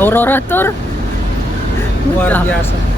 Aurora Tour. Luar biasa.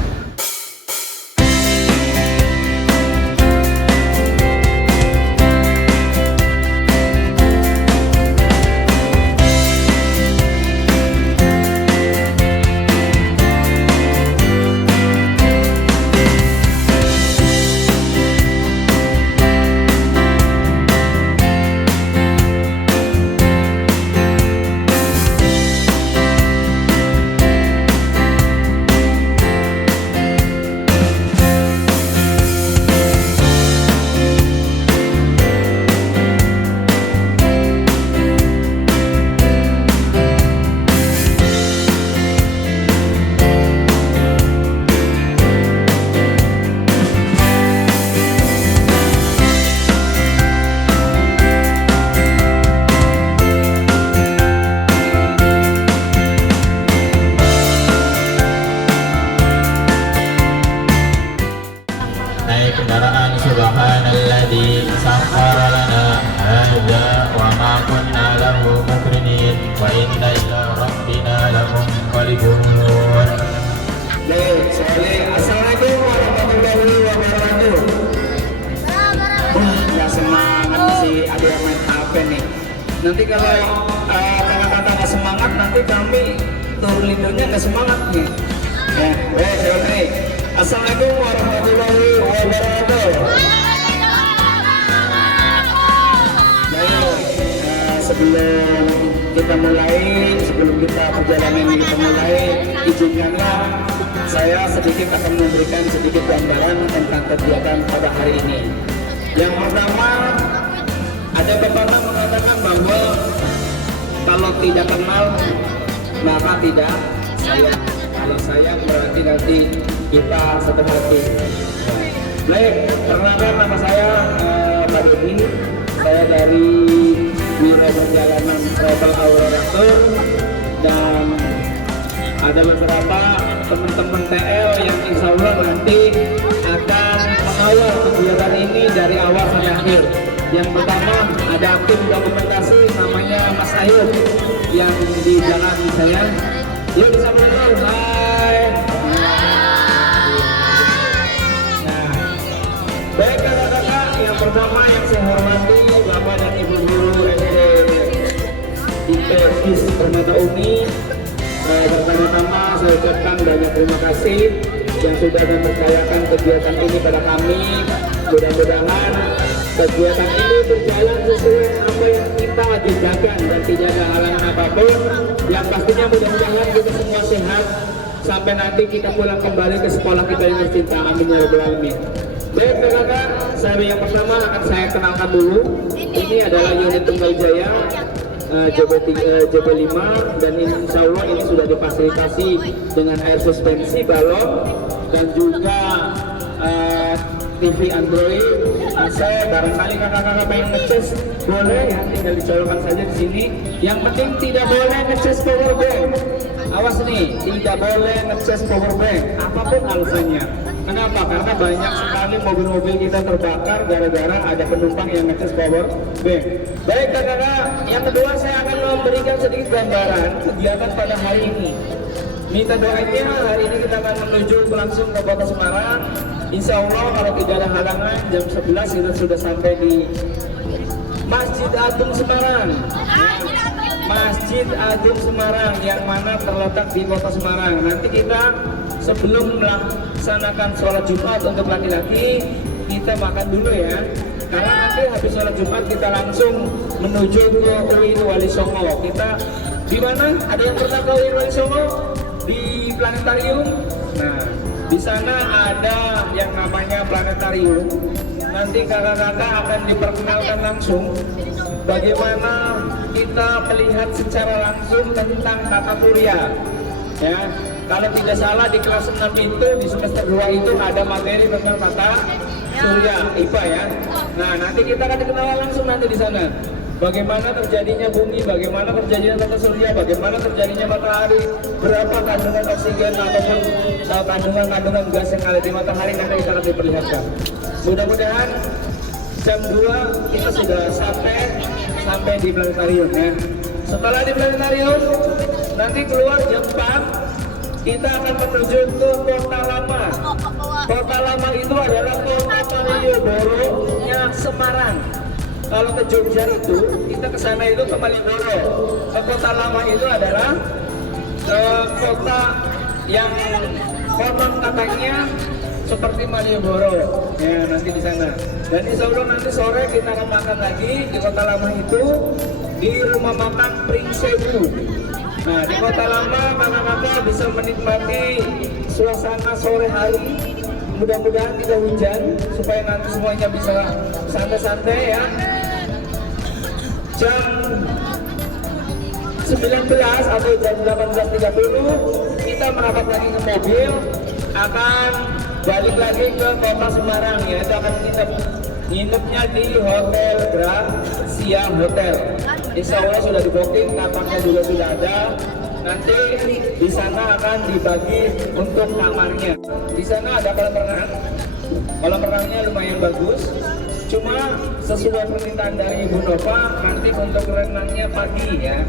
naik kendaraan subhanalladzi sakhkhara lana hadza wa ma kunna lahu muqrinin wa inna ila rabbina lamunqalibun. Assalamualaikum warahmatullahi wabarakatuh. Wah, nggak semangat sih, ada yang main HP nih. Nanti kalau kata-kata nggak semangat, nanti kami tur leadernya nggak semangat nih. Assalamualaikum warahmatullahi wabarakatuh. Sebelum kita mulai, sebelum kita perjalanan ini kita mulai, izinkanlah saya sedikit akan memberikan sedikit gambaran tentang kegiatan pada hari ini. Yang pertama, ada pepatah mengatakan bahwa kalau tidak kenal maka tidak sayang. Kalau sayang berarti nanti kita satu hati. Baik, perkenalkan nama saya Pak Dodi. Saya dari Biro Perjalanan Travel Aurora Tour, dan ada beberapa teman-teman TL yang insya Allah nanti akan mengawal kegiatan ini dari awal sampai akhir. Yang pertama ada tim dokumentasi namanya Mas Ayub yang di belakang saya. Yuk disambut dulu. Hai. Nah, baik kakak-kakak, yang pertama yang saya hormati Bapak dan Ibu Guru SD IPS Permata Uni. Pertama-tama saya ucapkan banyak terima kasih yang sudah mempercayakan kegiatan ini pada kami. Mudah-mudahan kegiatan ini berjalan sesuai apa yang kita agendakan dan tidak ada halangan apapun. Yang pastinya mudah-mudahan kita semua sehat sampai nanti kita pulang kembali ke sekolah kita yang tercinta. Amin ya rabbal alamin. Baik kakak, saya yang pertama akan saya kenalkan dulu. Ini adalah unit Tunggal Jaya JB5, dan insya Allah ini sudah difasilitasi dengan air suspensi, balon, dan juga TV Android. Saya barangkali kakak-kakak pengen ngecas boleh ya, tinggal dicolokkan saja di sini. Yang penting tidak boleh ngecas power bank. Awas nih, tidak boleh ngecas power bank apapun alasannya. Kenapa? Karena banyak sekali mobil-mobil kita terbakar gara-gara ada penumpang yang ngecas power bank. Baik kakak-kakak, yang kedua saya akan memberikan sedikit gambaran kegiatan pada hari ini. Minta doanya, hari ini kita akan menuju langsung ke Kota Semarang. Insya Allah kalau tidak ada halangan jam 11 kita sudah sampai di Masjid Agung Semarang. Masjid Agung Semarang yang mana terletak di Kota Semarang. Nanti kita sebelum melaksanakan sholat Jumat untuk laki-laki, kita makan dulu ya. Karena nanti habis sholat Jumat kita langsung menuju ke UIN Wali Songo. Kita di mana? Ada yang pernah ke UIN Wali Songo? Di planetarium. Nah, di sana ada yang namanya planetarium. Nanti kakak-kakak akan diperkenalkan langsung bagaimana kita melihat secara langsung tentang tata surya. Ya, kalau tidak salah di kelas 6 itu di semester 2 itu ada materi tentang tata surya IPA ya. Nah, nanti kita akan dikenal langsung nanti di sana. Bagaimana terjadinya bumi, bagaimana terjadinya tata surya, bagaimana terjadinya matahari, berapa kandungan oksigen ataupun kandungan gas yang ada di matahari, nanti kita akan diperlihatkan. Mudah-mudahan jam 2 kita sudah sampai di planetarium ya. Setelah di planetarium Nanti keluar jam 4, kita akan menuju ke Kota Lama. Kota Lama itu adalah kota Malioboro-nya Semarang. Kalau ke Jogja itu, kita ke sana itu ke Malioboro. Ke Kota Lama itu adalah kota yang konon katanya seperti Malioboro. Ya, nanti di sana. Dan insya Allah nanti sore kita akan makan lagi di Kota Lama itu di rumah makan Pringsewu. Nah, di Kota Lama kakak-kakak bisa menikmati suasana sore hari. Mudah-mudahan tidak hujan supaya nanti semuanya bisa santai-santai ya. Jam 19 atau jam 18.30 kita merapat lagi ke mobil, akan balik lagi ke kota Semarang ya. Itu akan kita nginepnya di Hotel Gracia Hotel. Insya Allah sudah di booking, kamarnya juga sudah ada. Nanti di sana akan dibagi untuk kamarnya. Di sana ada kolam renang. Kolam renangnya lumayan bagus. Cuma sesuai permintaan dari Ibu Nova, nanti untuk renangnya pagi ya.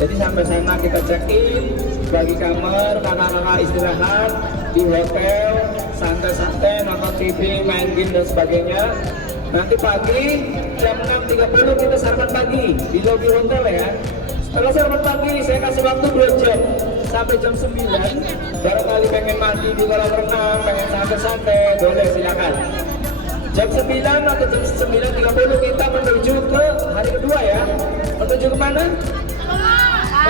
Jadi sampai sana kita check-in, bagi kamar, kakak-kakak istirahat di hotel, santai-santai, nonton TV, main game dan sebagainya. Nanti pagi jam 6.30 kita sarapan pagi di lobi hotel ya. Setelah sarapan pagi saya kasih waktu 2 jam sampai jam 9. Barangkali pengen mandi di kolam renang, pengen santai-santai, boleh silakan. Jam 9 atau jam 9.30 kita menuju ke hari kedua ya. Menuju ke mana?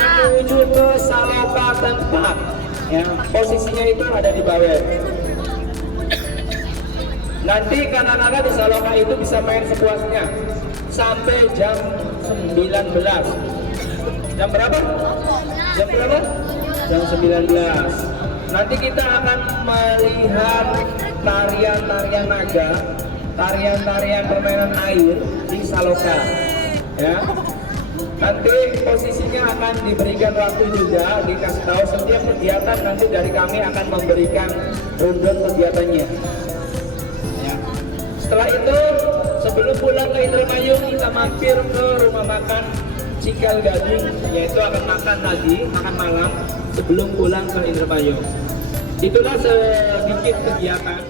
Menuju ke Saloka Tempat. Ya, posisinya itu ada di bawah. Nanti kakak-kakak di Saloka itu bisa main sepuasnya sampai jam 19. Jam berapa? Jam berapa? Jam 19. Nanti kita akan melihat tarian-tarian naga, tarian-tarian permainan air di Saloka. Ya. Nanti posisinya akan diberikan waktu juga, dikasih tahu setiap kegiatan nanti dari kami akan memberikan rundown kegiatannya. Ya. Setelah itu sebelum pulang ke Indramayu kita mampir ke rumah makan Cikal Gading, yaitu akan makan lagi, makan malam sebelum pulang ke Indramayu. Itulah sedikit kegiatan.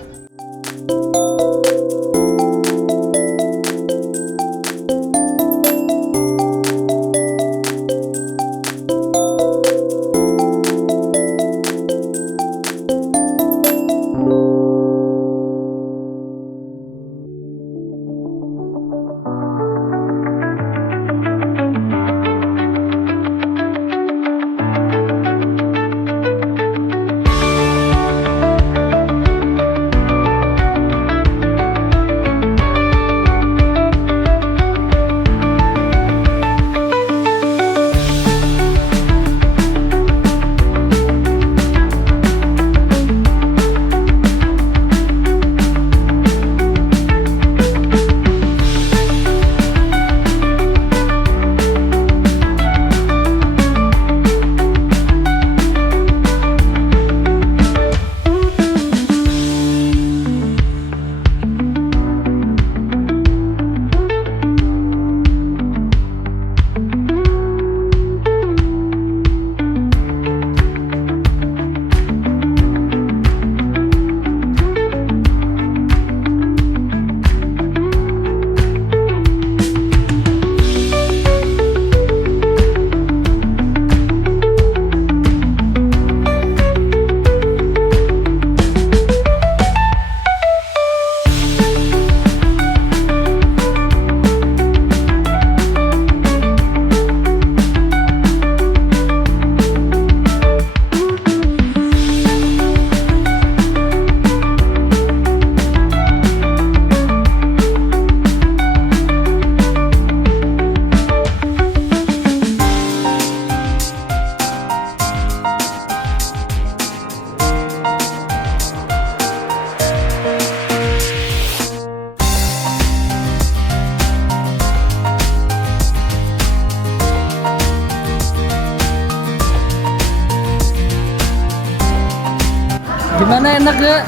Gimana, enak gak?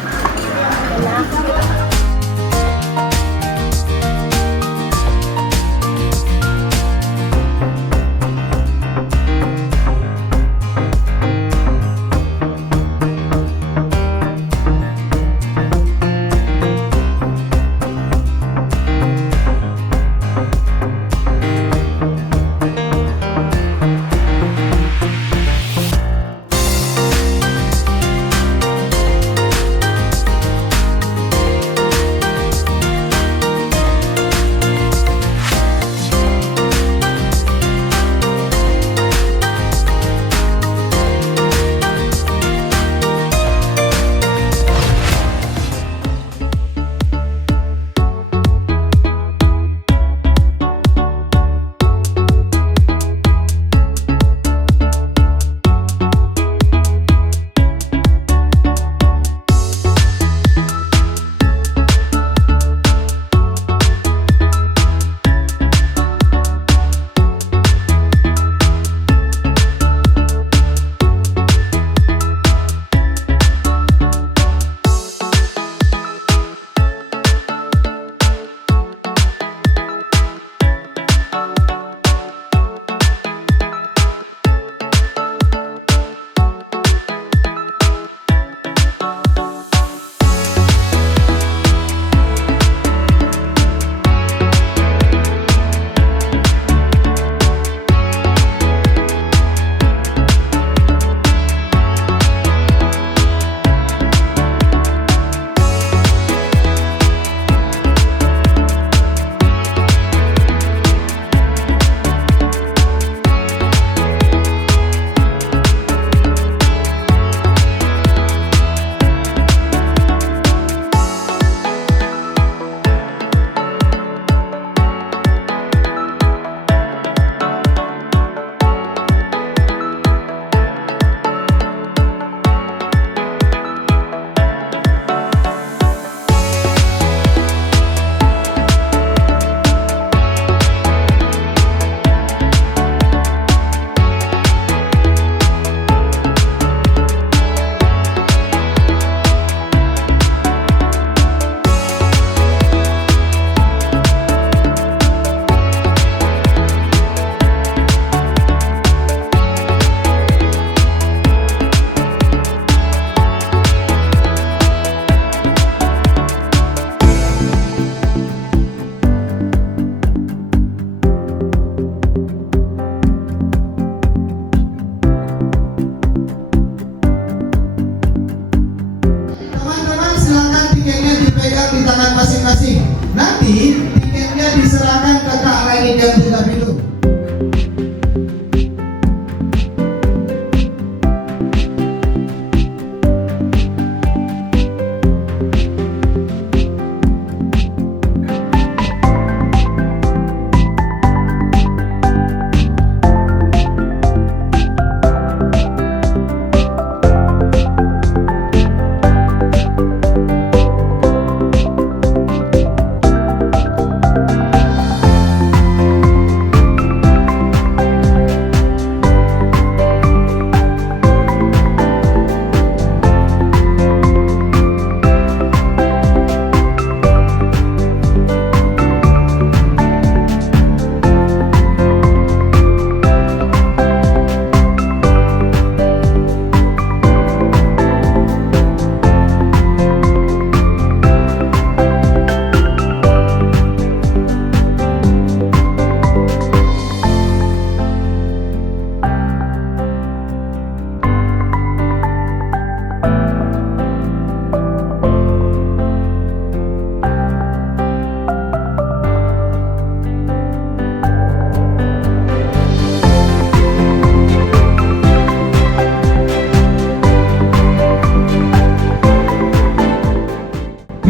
nanti tiketnya diserahkan ke Kak Reni terlebih dahulu.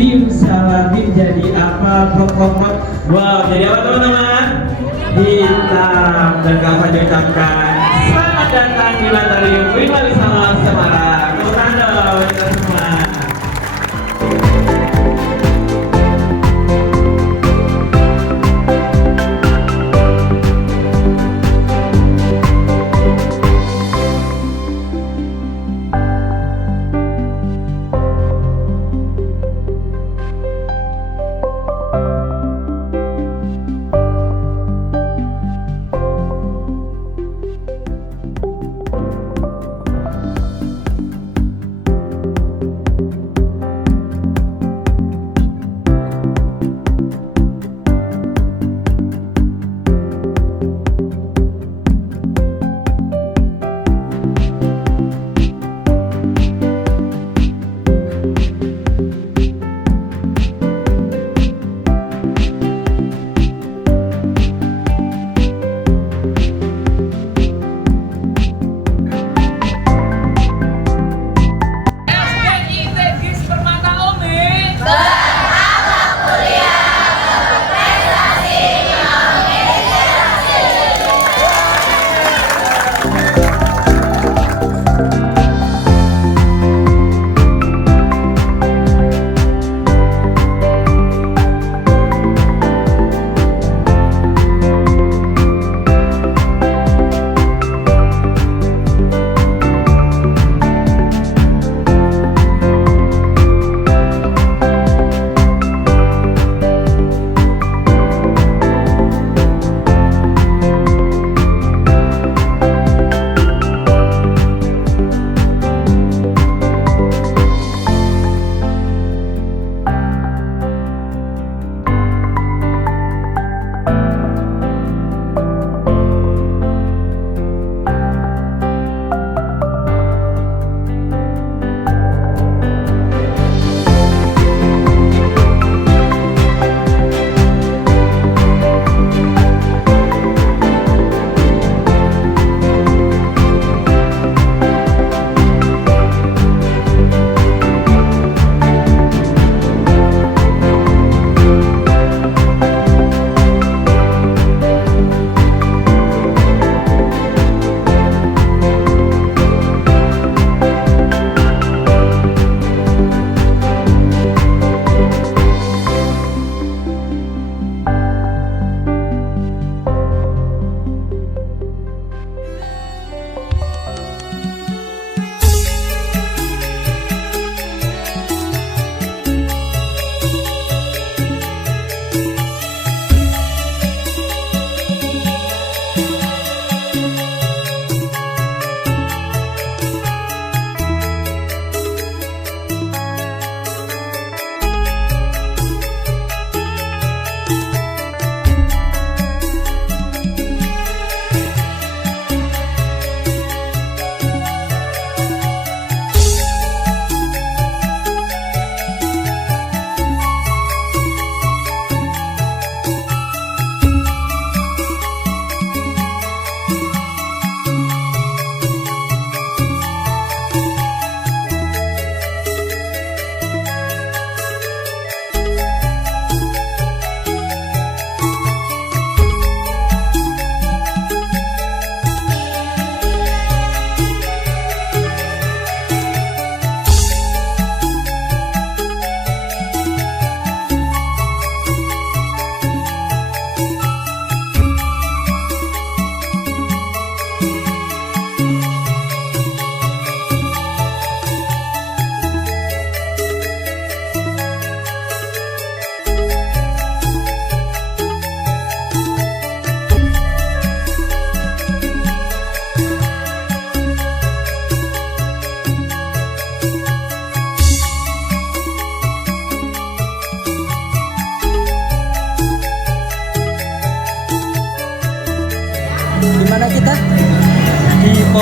Bim Salamin jadi apa pokok? Wow, jadi apa teman-teman? Hitam. Dan kapan diucapkan selamat datang di Planetarium Wali Songo Semarang. Tepuk tangan dong kita semua.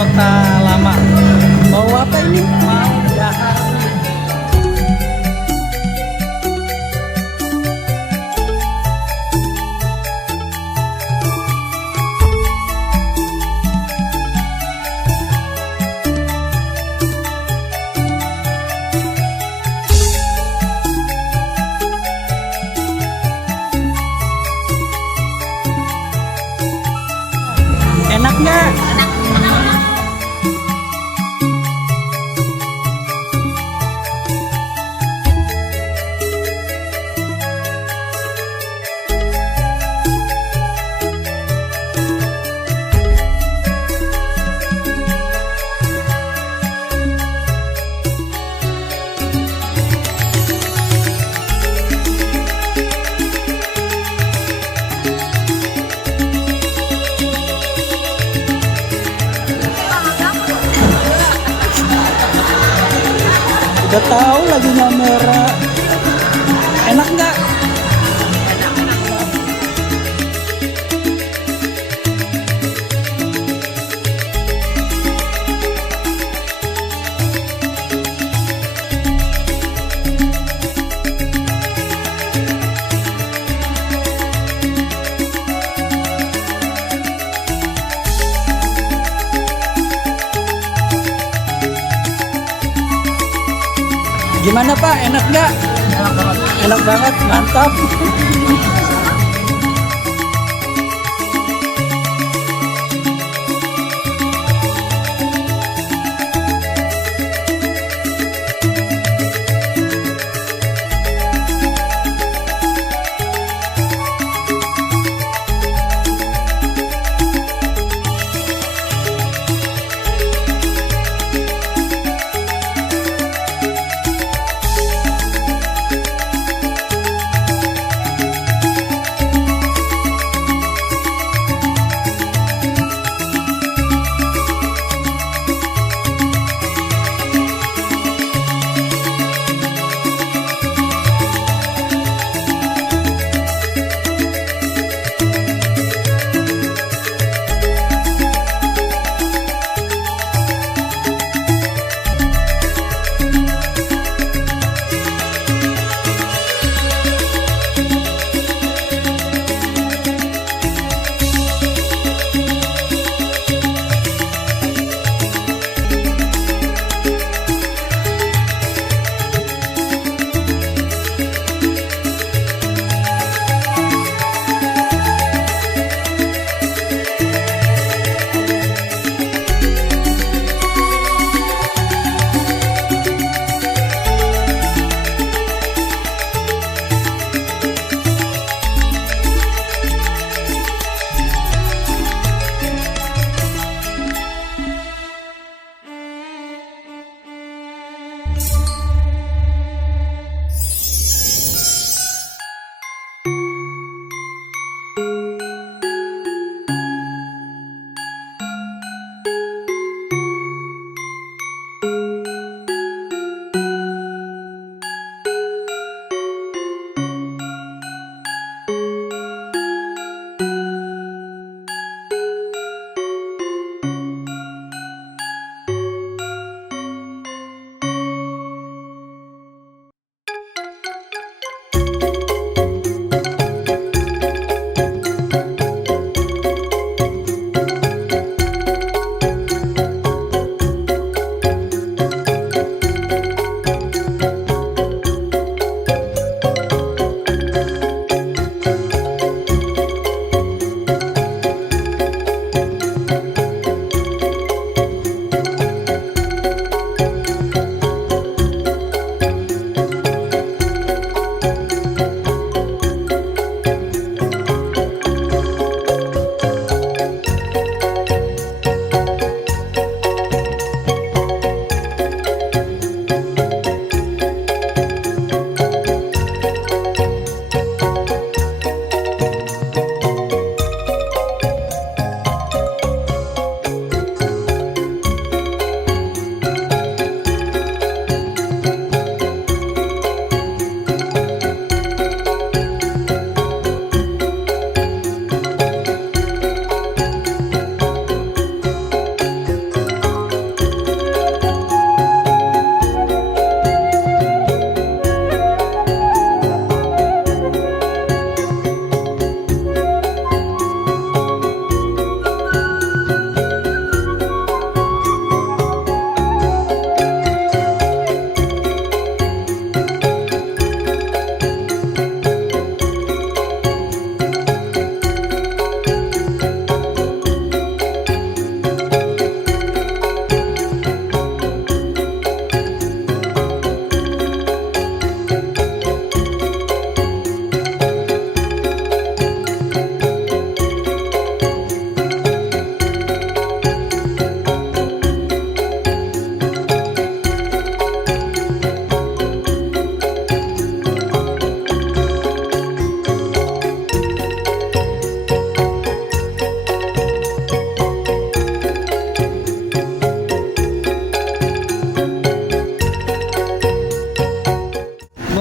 Kota Lama. Mau apa ini? Mau dahar. Enak nggak? Udah tahu lagunya merah. Enak nggak? Gimana Pak? Enak nggak? Enak banget. Enak banget, mantap.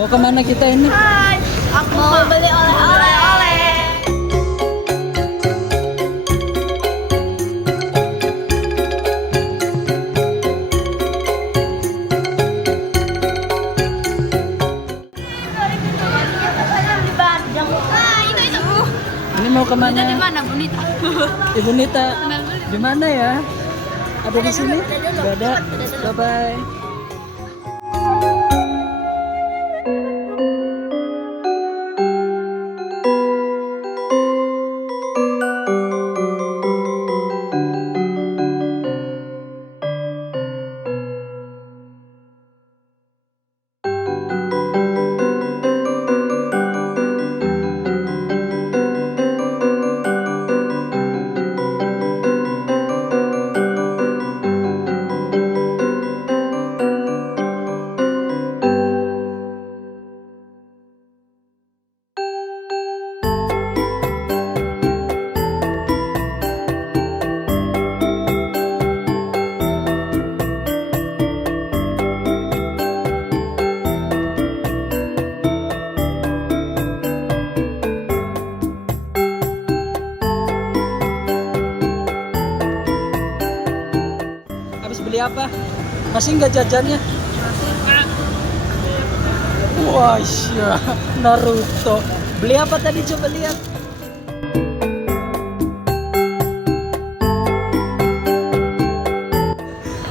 kemana kita ini? Hai, aku mau beli oleh-oleh. Ini mau kemana? Di mana, Bonita? Ibu Nita. Di mana ya? Ada di sini? Udah ada. Bye bye. Habis beli apa? Masih nggak jajannya? Wah, iya. Naruto. Beli apa tadi? Coba lihat.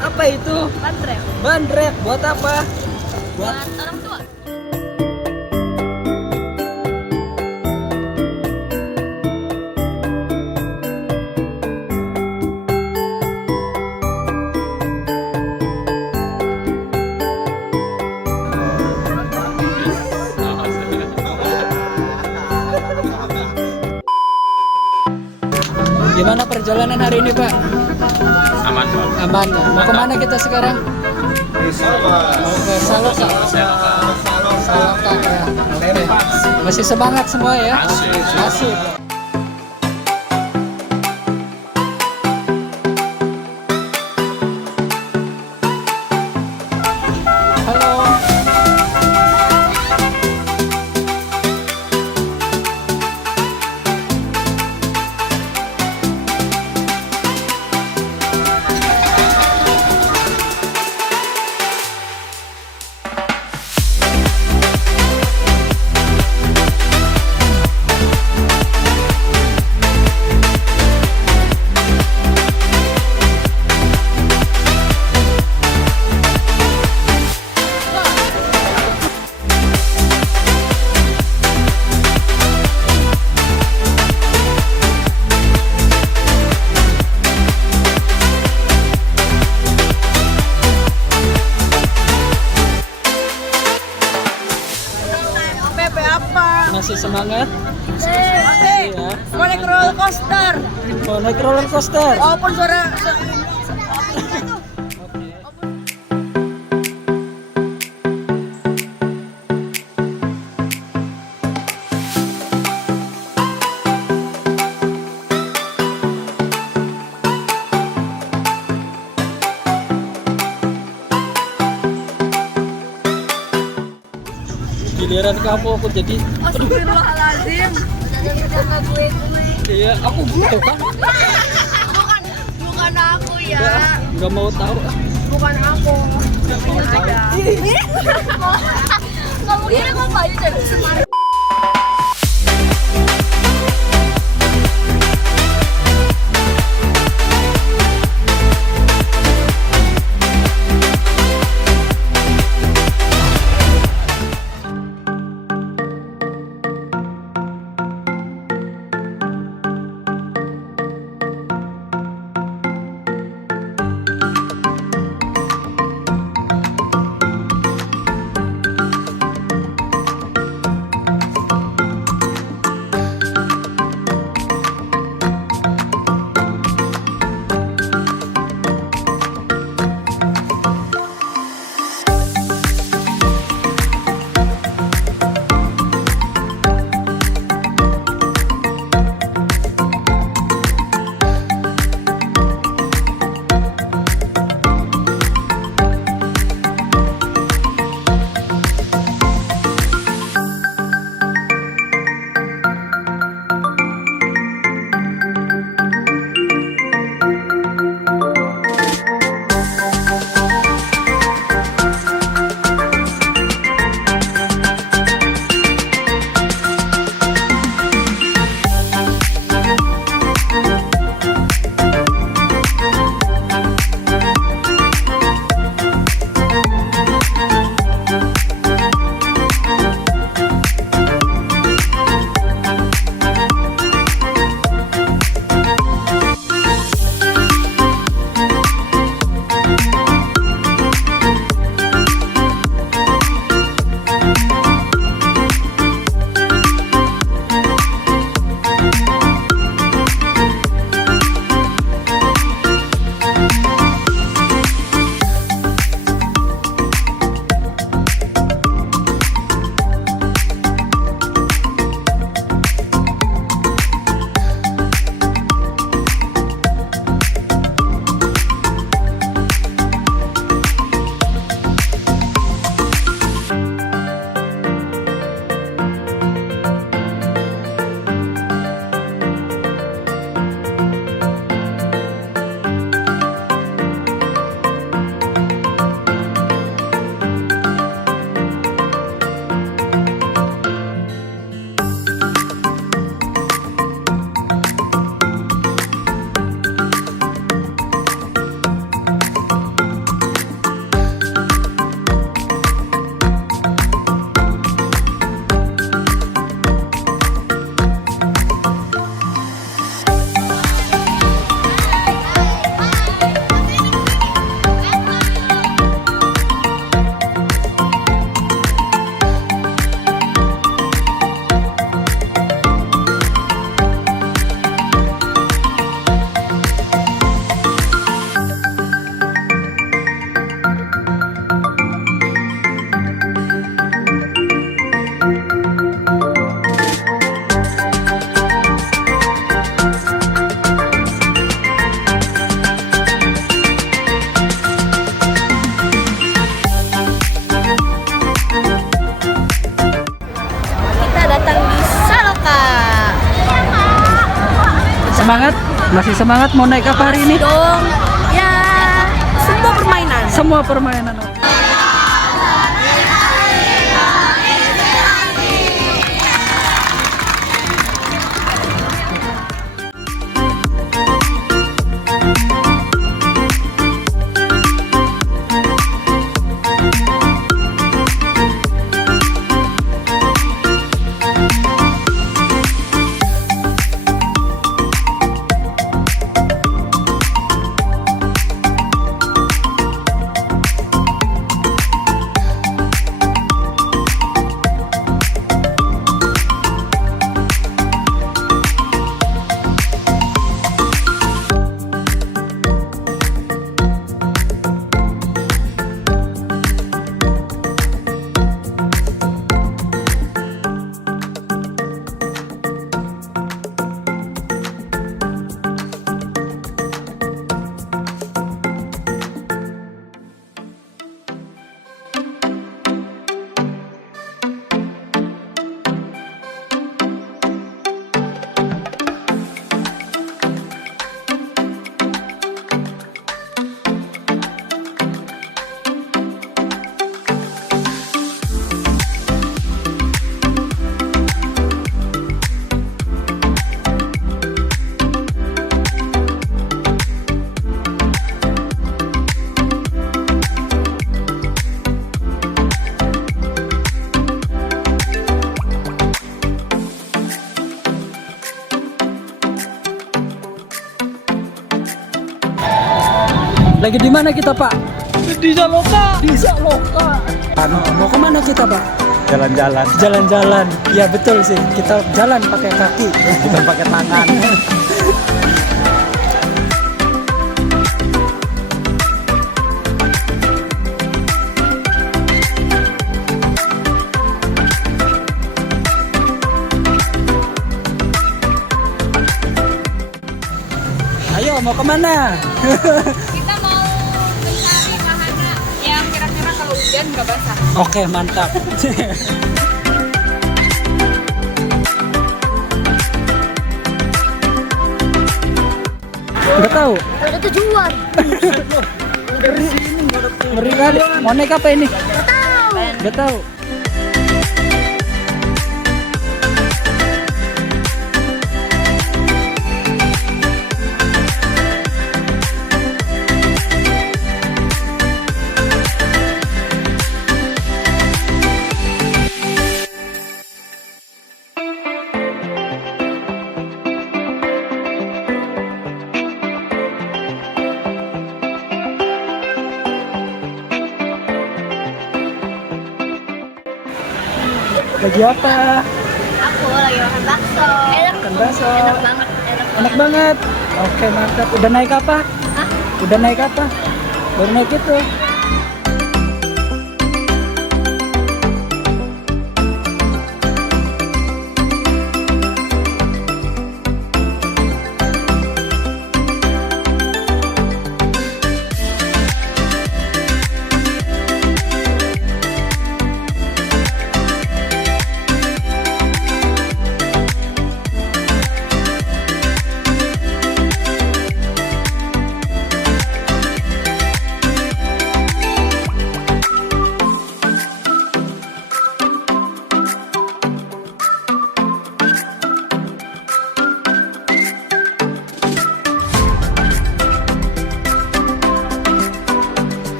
Apa itu? Bandrek. Bandrek. Buat apa? Buat Orang tua. Gimana perjalanan hari ini, Pak? Aman, Pak. Aman. Mau kemana kita sekarang? Oke, Saloka. Saloka ya. Oke. Masih semangat semua ya? Masih. Halo. Masih semangat? Masih. Ya. Mau naik roller coaster. Mau naik roller coaster? Walaupun suara Giliran kamu aku jadi. Astagfirullahaladzim. Iya, aku butuh kan? Bukan aku ya. Nggak mau tahu. Bukan aku. Nggak mau tahu. Kamu kira kok Bayu jadi semangat? Semangat? Masih semangat mau naik apa hari ini? Dong. Ya, semua permainan. Semua permainan. Lagi di mana kita, Pak? Di Saloka. Di Saloka. Mau kemana kita, Pak? Jalan-jalan, Jalan-jalan. Ya betul sih. Kita jalan pakai kaki. bukan pakai tangan. Ayo, mau kemana? Kita mau mencari wahana yang kira-kira kalau hujan nggak basah. Oke, mantap. Udah tahu? Ada tujuan. Ngeri kali. Mau naik apa ini? Nggak tahu. Gak tahu. Lagi apa? Aku lagi makan bakso. Enak. Makan bakso. Enak banget. Enak banget. Oke, mantap. Udah naik apa? Hah? Udah naik apa? Baru naik itu.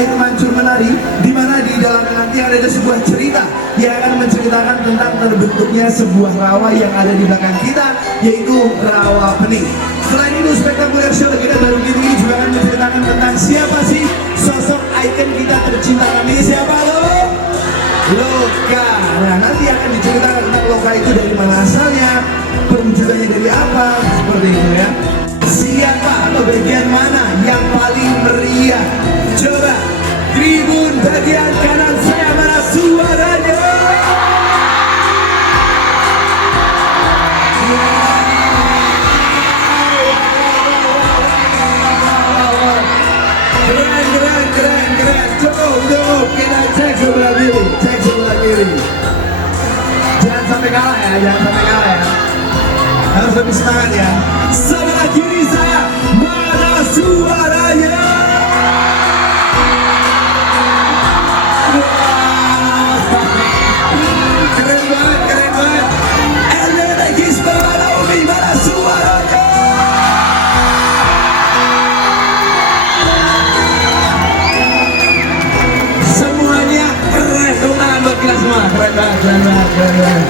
air mancur menari, di mana di dalamnya nanti ada sebuah cerita yang akan menceritakan tentang terbentuknya sebuah rawa yang ada di belakang kita, yaitu Rawa Pening. Selain itu, spektakuler show kita baru ini juga akan menceritakan tentang siapa sih sosok ikon kita tercinta kami, siapa lo? Loka. Nah, nanti akan diceritakan tentang Loka itu dari mana asalnya, perwujudannya dari apa, seperti itu ya. Siapa atau bagian mana yang paling meriah? Coba tribun bagian kanan saya, mana suaranya? Keren. Cukup, kita cek sebelah kiri. Jangan sampai kalah ya. Harus lebih semangat ya. Sebelah kiri saya, mana suaranya? Keren banget. Energi sebelah Umi, mana suaranya? Semuanya keren, tepuk tangan buat kita semua. Keren banget.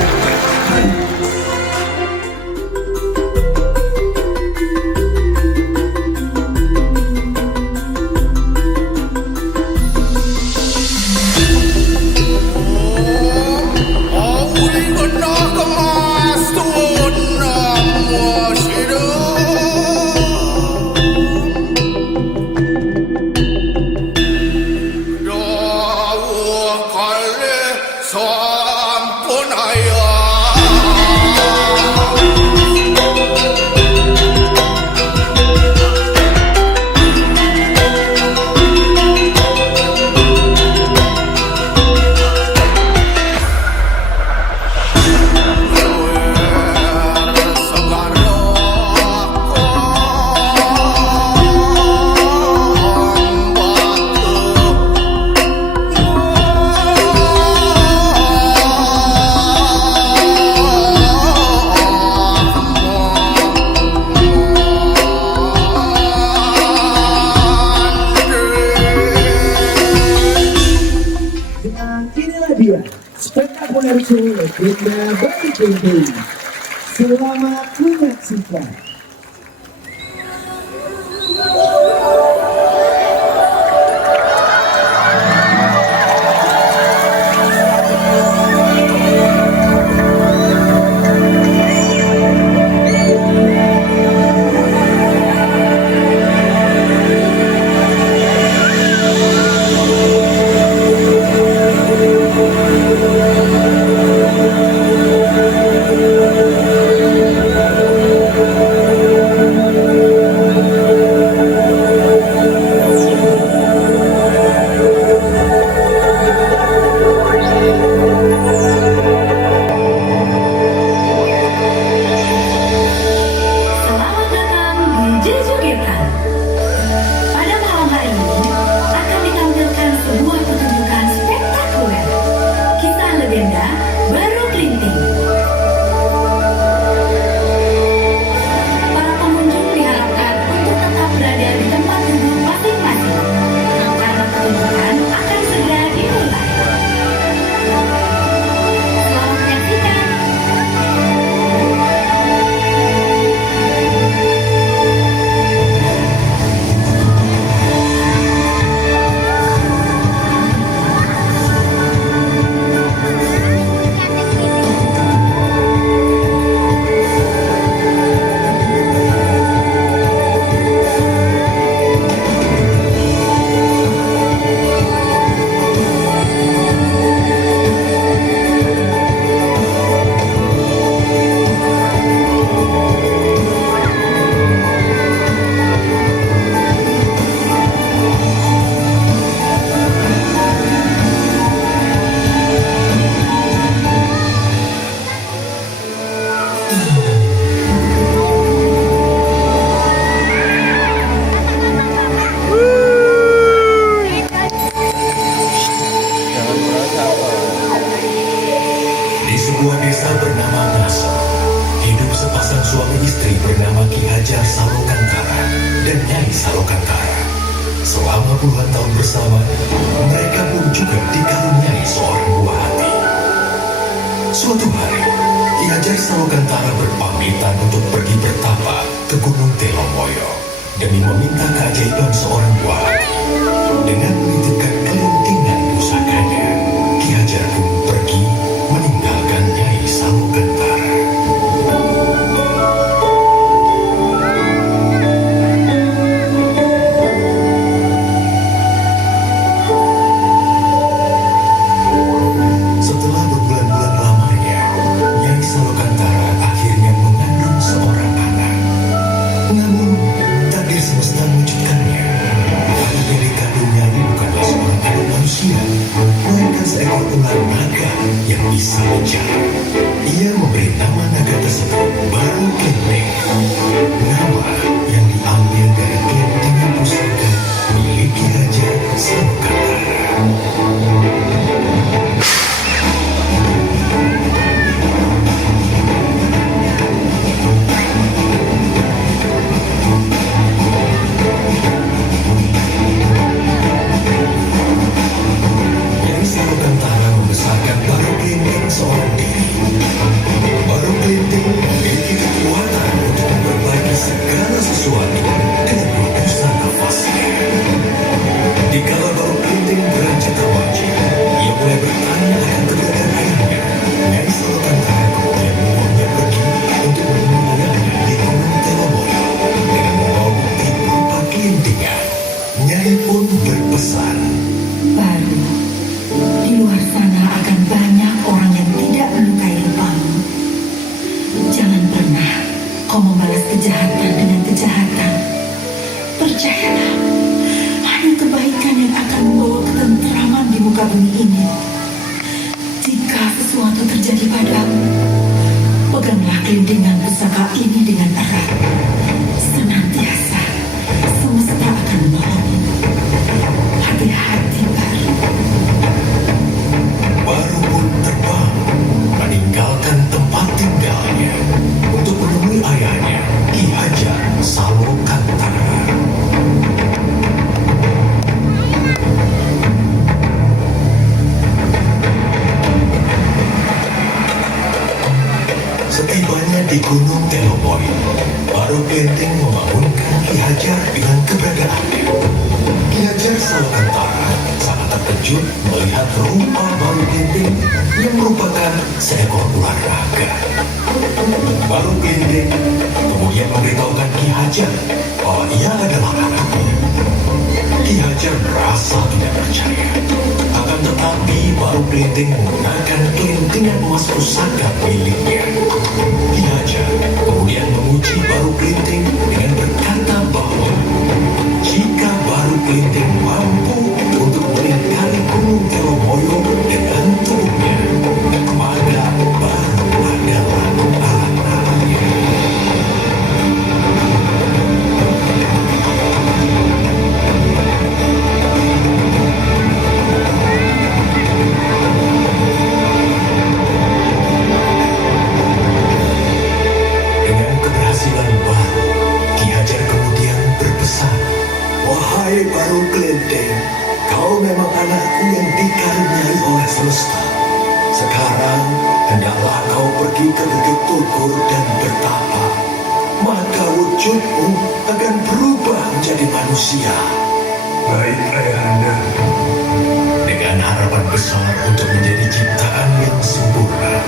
Spektakuler show legenda Bayi Penting. Selamat menyaksikan. Selama puluhan tahun bersama, mereka pun juga dikaruniai seorang buah hati. Suatu hari, Ki Hajar Salokantara berpamitan untuk pergi bertapa ke Gunung Telomoyo demi meminta keajaiban seorang buah hati. Dengan menitipkan kelintingan pusakanya, Ki Hajar pun pergi meninggalkan Nyai Salokantara. Setelah berbulan-bulan lamanya, Nyai Salokantara akhirnya mengandung seorang anak. Namun, takdir semesta mewujudkannya. Anak yang dikandungnya ini bukanlah seorang anak manusia, melainkan seekor ular naga yang bisa bicara. Ia memberi nama naga tersebut Baru Kelenteng. Nama yang diambil dari kelentingan pusaka milik Ki Hajar Salokantara. Nyai Salokantara membesarkan Baru Kelenteng seorang diri. Baru Kelenteng memiliki kekuatan untuk memperbaiki segala sesuatu dengan hembusan nafasnya. Dikala Baru Kelenteng beranjak remaja, ia mulai bertanya akan keberadaan ayahnya. Nyai Salokantara kemudian membuangnya pergi untuk menemui ayahnya di Gunung Telomoyo dengan membawa bukti berupa kelintingan. Nyai pun berpesan, Baru, di luar sana akan banyak orang yang tidak menyukai lupamu. Jangan pernah kau membalas kejahatan dengan kejahatan. Percayalah, hanya kebaikan yang akan membawa ketentraman di muka bumi ini. Jika sesuatu terjadi padamu, peganglah kelintingan pusaka ini dengan erat. Senantiasa, semesta akan menolongmu. Hati-hati, Baru. Baru pun terbang meninggalkan tempat tinggalnya untuk menemui ayahnya Ki Hajar Salokantara. Setibanya di Gunung Telomoyo, Baru Kelenteng membangunkan Ki Hajar dengan keberadaannya. Ki Hajar Salokantara sangat terkejut melihat rupa Baru Kelenteng yang merupakan seekor ular naga. Baru Kelenteng kemudian memberitahukan Ki Hajar bahwa ia adalah anaknya. Ki Hajar merasa tidak percaya. Akan tetapi Baru Kelenteng menggunakan kelintingan emas pusaka miliknya. Ki Hajar kemudian menguji Baru Kelenteng dengan berkata bahwa jika Baru Kelenteng mampu untuk melingkari Gunung Telomoyo dengan tubuhnya, maka Baru adalah anaknya. Dengan keberhasilan Baru, Ki Hajar kemudian berpesan, "Wahai Baru Kelenteng, kau memang anakku yang dikaruniai oleh semesta. Sekarang, hendaklah kau pergi ke Bukit Tugur dan bertapa. Maka wujudmu akan berubah menjadi manusia." Baik, Ayahanda. Dengan harapan besar untuk menjadi ciptaan yang sempurna,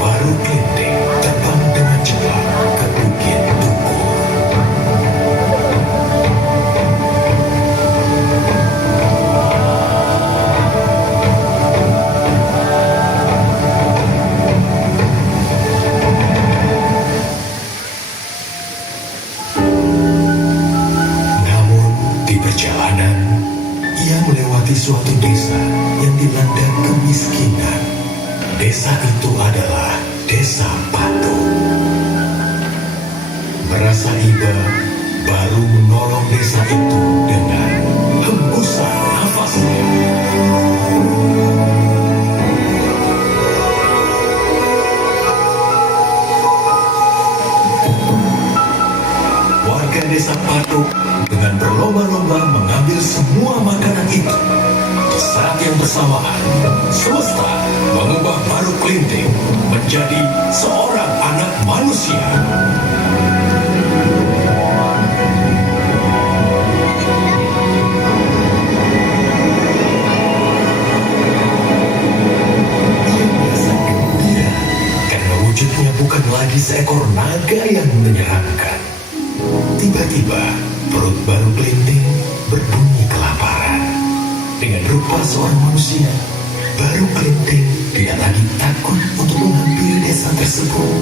Baru Kelenteng terbang dengan cepat ke Bukit Tugur. Namun di perjalanan, ia melewati suatu desa yang dilanda kemiskinan. Desa itu adalah Desa Patung. Merasa iba, Baru menolong desa itu dengan hembusan nafasnya. Warga desa Patung dengan berlomba-lomba mengambil semua bersamaan, semesta mengubah Baru Klinting menjadi seorang anak manusia. Ia merasa gembira karena wujudnya bukan lagi seekor naga yang menyeramkan. Tiba-tiba, perut Baru Klinting berbunyi kelaparan. Dengan rupa seorang manusia, Baru Klinting tidak lagi takut untuk menghampiri desa tersebut.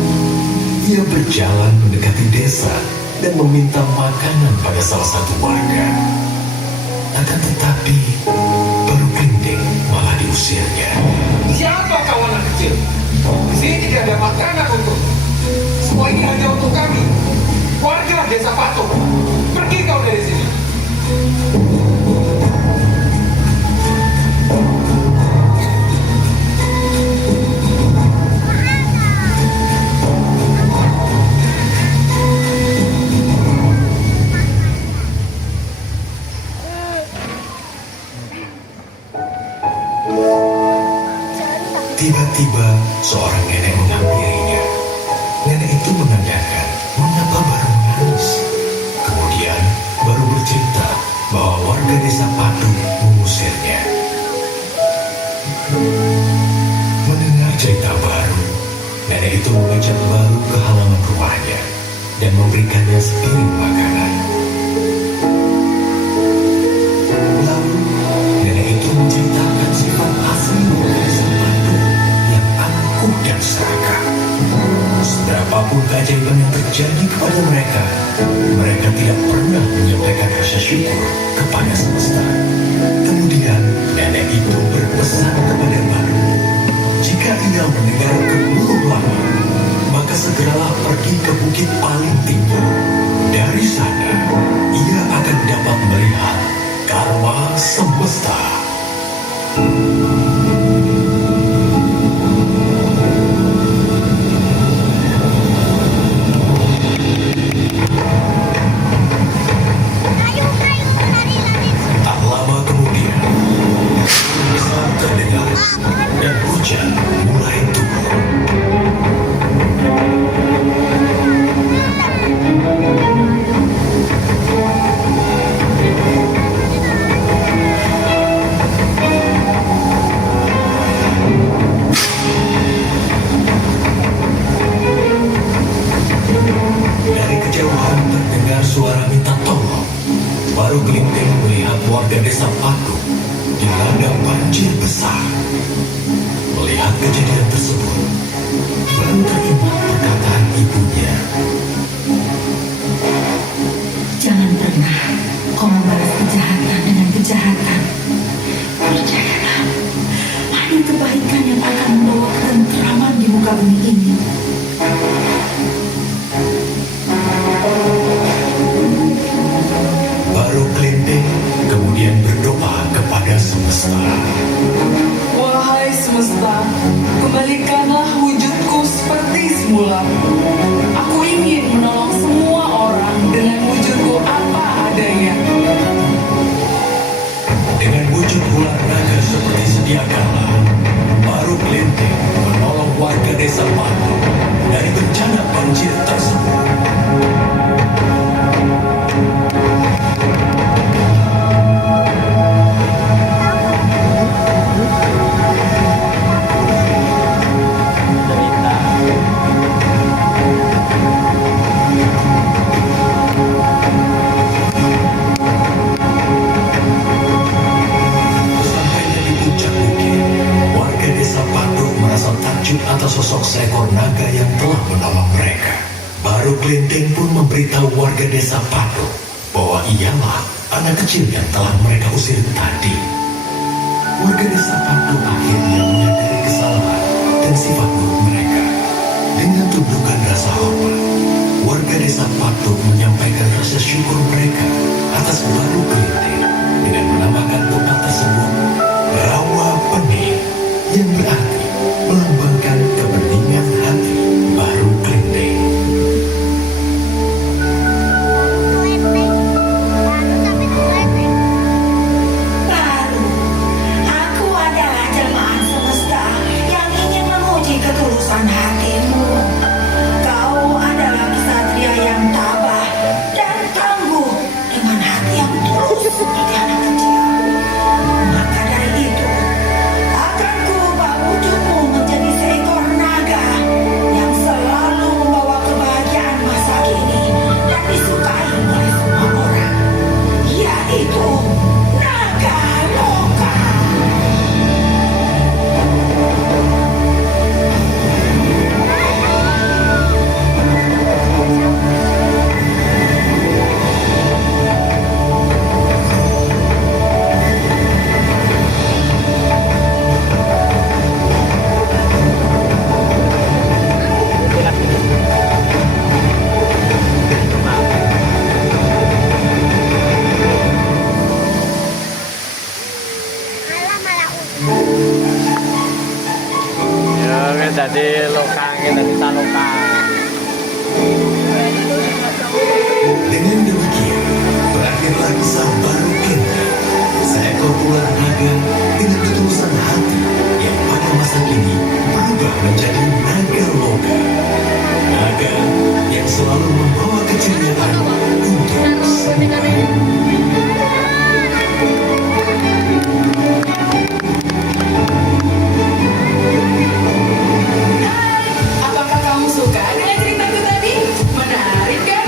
Ia berjalan mendekati desa dan meminta makanan pada salah satu warga. Akan tetapi, Baru Klinting malah diusirnya. Siapa kau anak kecil? Di sini tidak ada makanan untuk. Semua ini hanya untuk kami. Warga desa Patung. Pergi kau dari sini. Tiba-tiba seorang nenek menghampirinya. Nenek itu menanyakan mengapa Baru menangis. Kemudian Baru bercerita bahwa warga desa Patung mengusirnya. Mendengar cerita Baru, nenek itu mengajak Baru ke halaman rumahnya dan memberikannya sepiring makanan. Lalu nenek itu menceritakan sifat asli warga desa Patung yang angkuh dan serakah. Seberapapun keajaiban yang terjadi kepada mereka, mereka tidak pernah menyampaikan rasa syukur kepada semesta. Kemudian nenek itu berpesan kepada Baru, jika ia mendengar gemuruh langit, maka segeralah pergi ke bukit paling tinggi. Dari sana, ia akan dapat melihat karma semesta. Tak lama kemudian, besar terdengar dan hujan mulai turun. Dari kejauhan terdengar suara minta tolong. Baru Klinting melihat warga desa Patung dilanda banjir besar. Melihat kejadian tersebut, Baru teringat perkataan ibunya. Jangan pernah kau membalas kejahatan dengan kejahatan. Percayalah, hanya kebaikan yang akan membawa ketentraman di muka bumi ini. Baru Klinting kemudian berdoa kepada semesta. Wahai semesta, kembalikanlah wujudku seperti semula. Aku ingin menolong semua orang dengan wujudku apa adanya. Dengan wujud ular naga seperti sedia kala, Baru Klinting menolong warga desa Patung dari bencana banjir tersebut. Sampainya di puncak bukit, warga desa Patung merasa takjub atas sosok seekor naga yang telah menolong mereka. Baru Klinting pun memberitahu warga desa Patung bahwa ialah anak kecil yang telah mereka usir tadi. Warga desa Patung akhirnya menyadari kesalahan dan sifat buruk mereka. Dengan tunjukkan rasa hormat, warga desa Patung menyampaikan rasa syukur mereka atas Baru Klinting dengan menamakan tempat tersebut Rawa Pening, yang berarti melambangkan kebeningan hati Baru Klinting. Baru, aku adalah Lokang, kita di Salokang. Dengan demikian, berakhirlah kisah baru Kenta, seekor ular naga dengan ketulusan hati yang pada masa kini berubah menjadi naga loka. Naga yang selalu membawa keceriaan untuk semua. Apakah kamu suka dengan ceritaku tadi? Menarik kan?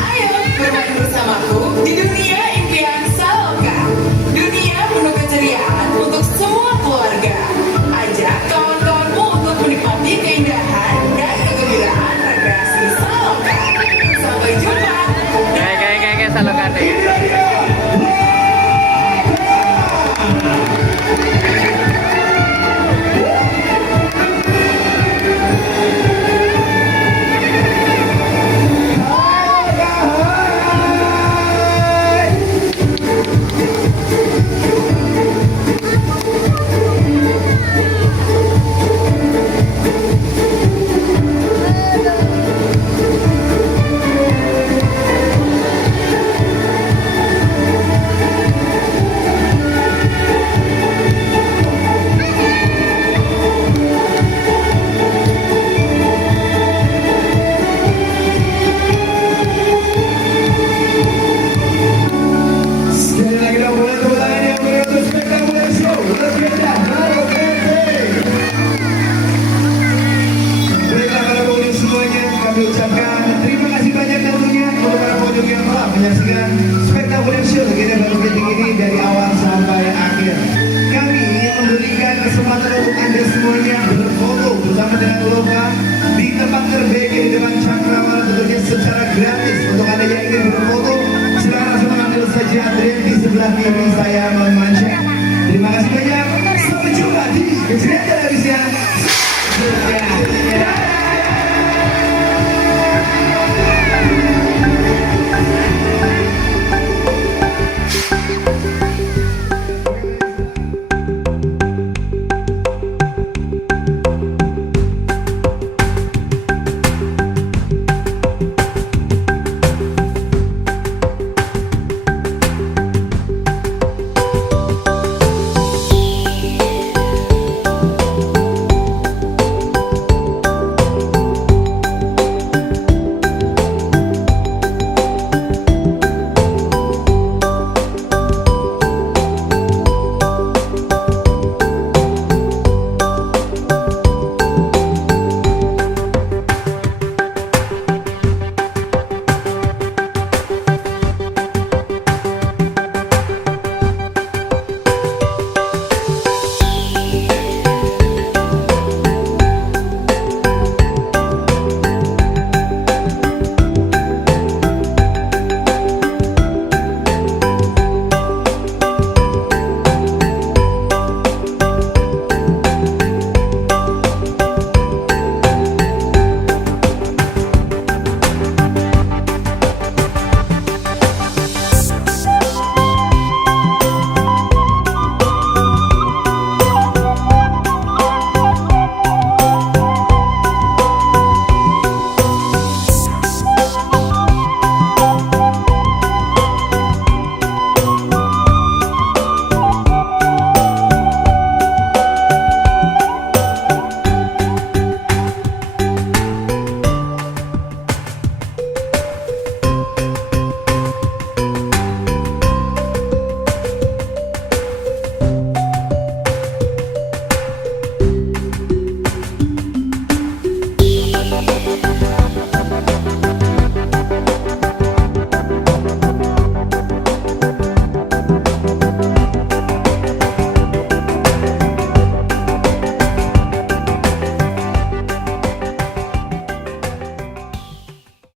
Ayo bermain bersamaku di dunia impian Saloka. Dunia penuh keceriaan untuk semua keluarga. Ajak kawan-kawanmu untuk menikmati keindahan dan kegembiraan rekreasi Saloka. Sampai jumpa. Kayak Salokang nih. Sekali lagi dong, boleh tepuk tangan yang beri untuk spektakuler show legenda Halo Camping. Baiklah para pengunjung semuanya, kami ucapkan terima kasih banyak tentunya untuk para pengunjung yang telah menyaksikan spektakuler show legenda Halo Camping ini dari awal sampai akhir. Kami ingin memberikan kesempatan untuk Anda semuanya berfoto bersama dengan Loka di tempat terbaik